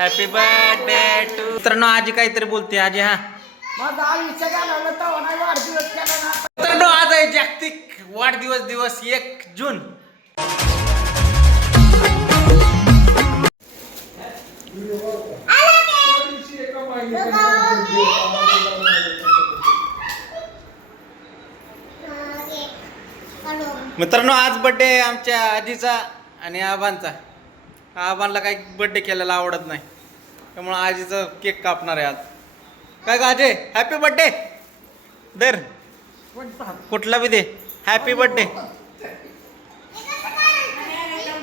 Happy birthday to मित्रांनो आजी काहीतरी बोलते आजी हा. माझा आयुष्य घालवलं तेव्हा नाही वाढदिवस केला ना. मित्रांनो आज आहे जागतिक वाढदिवस दिवस एक जून. मित्रांनो आज बर्थडे आमच्या आजीचा आणि आबांचा. आबांना काही बड्डे केलेला आवडत नाही. त्यामुळं आजीचं केक कापणार आहे आज. काय का अजय हॅपी बर्थडे दर कुठला बी दे. Happy birthday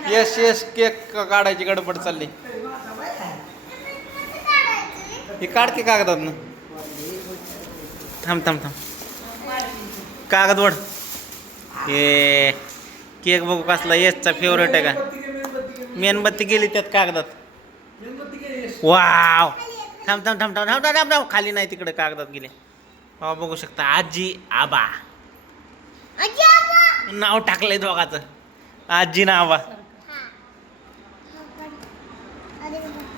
yes yes cake काढायची गडबड चालली. ही काढ की कागदात ना थांब थांब थांब. कागद वड. हे केक बघू कसला येसचा फेवरेट आहे का? मेणबत्ती गेली त्यात कागदात. वाव. थांब थांब थांब थांब थांब थांब थांब खाली नाही तिकडे कागदात गेले. हो बघू शकता. आजी आबा. नाव टाकलंय दोघाचं. आजी ना आबा.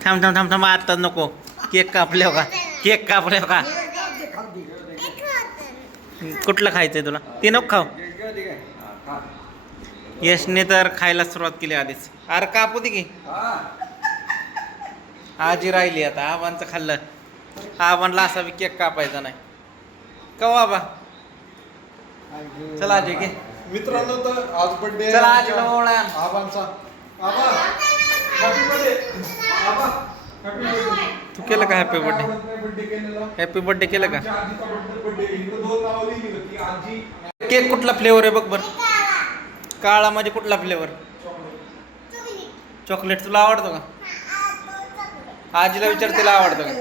थांब थांब थांब थांब आत्ताच नको. केक कापले हो का? केक कापले हो का? कुठलं खायचंय तुला? ते नको खाऊ. यशने तर खायला सुरुवात केली आधीच. अरे कापू दे की. आजी राहिली आता आबांचं खाल्लं. आबांना असा बी केक कापायचा नाही. का बाबा चला आजी घे मित्रांनो तर आज बर्थडे चला आजीला ओळा आबांचा. आबा हॅपी बर्थडे आबा हॅपी बर्थडे तू केलं का हॅपी बर्थडे हॅपी बर्थडे केलं का? आजी. केक कुठला फ्लेवर आहे बघ बर. काळा म्हणजे कुठला फ्लेवर चॉकलेट तुला आवडतो का? आजीला विचार तिला आवडतं का?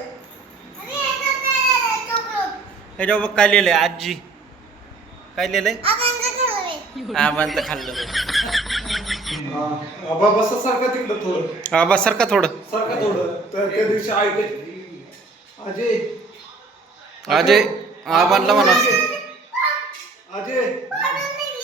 ह्याच्यावर बघ काय लिहिलंय आजी. काय लिहिलंय आबांचं खाल्लं आबा बसा सारखा तिकडं थोडं. आबा सारखा थोडं. सारखा थोडं. तर त्या दिवशी ऐक अजय अजय आबांना म्हणा. अजय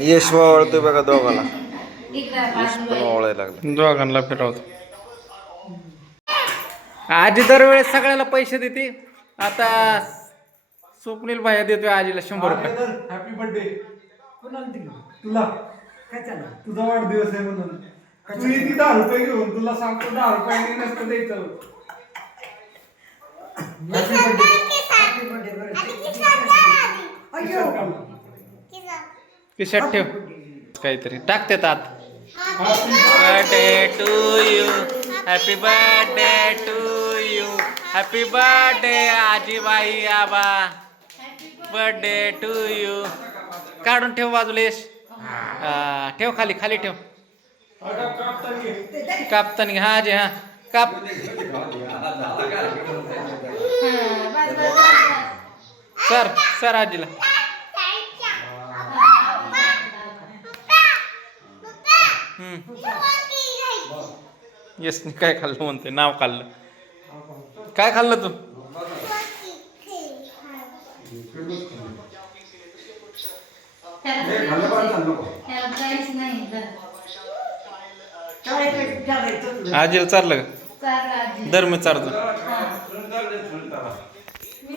यश वळतोय बघा दोघाला. पण ओळायला लागलं. दोघांना फिरवतो. आजी दरवेळेस सगळ्याला पैसे देते. आता स्वप्नील भाया देतोय आजीला शंभर रुपये. हॅपी बर्थडे कोणाला दिलं तुला. काय चाललं? तुझा वाढदिवस आहे म्हणून. तू येते दहा रुपये घेऊन तुला सांगतो दहा रुपये नसतं द्यायचं. अय्यो. खिशात ठेव. काहीतरी. टाकते आत. Birthday to you happy birthday to you happy birthday आजीबाई आबा. बर्थडे टू यू काढून ठेव बाजूला यश. हा, ठेव खाली खाली ठेव. कापताना हा आजी हा. काप. सर सर आजीला. येस काय खाल्लं म्हणते नाव खाल्लं काय खाल्लं तू काय काय आजीला चाललं का दर मी चारतो मी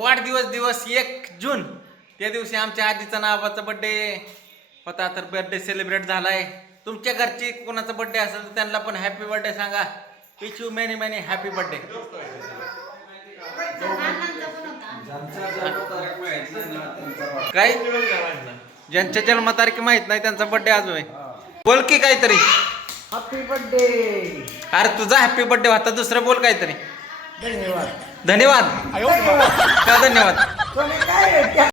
वाढदिवस दिवस एक जून. त्या दिवशी आमच्या आजीचा नावाचा बर्थडे होता तर बर्थडे सेलिब्रेट झालाय. तुमच्या घरची कोणाचा बर्थडे असेल तर त्यांना पण हॅपी बर्थडे सांगा. Wish you many many happy birthday काय? ज्यांच्या जन्मतारीख माहीत नाही त्यांचा बर्थडे आज होय. बोल की काहीतरी. हॅपी बर्थडे अरे तुझा हॅपी बर्थडे होता दुसरं बोल काहीतरी. धन्यवाद. धन्यवाद. धन्यवाद का धन्यवाद?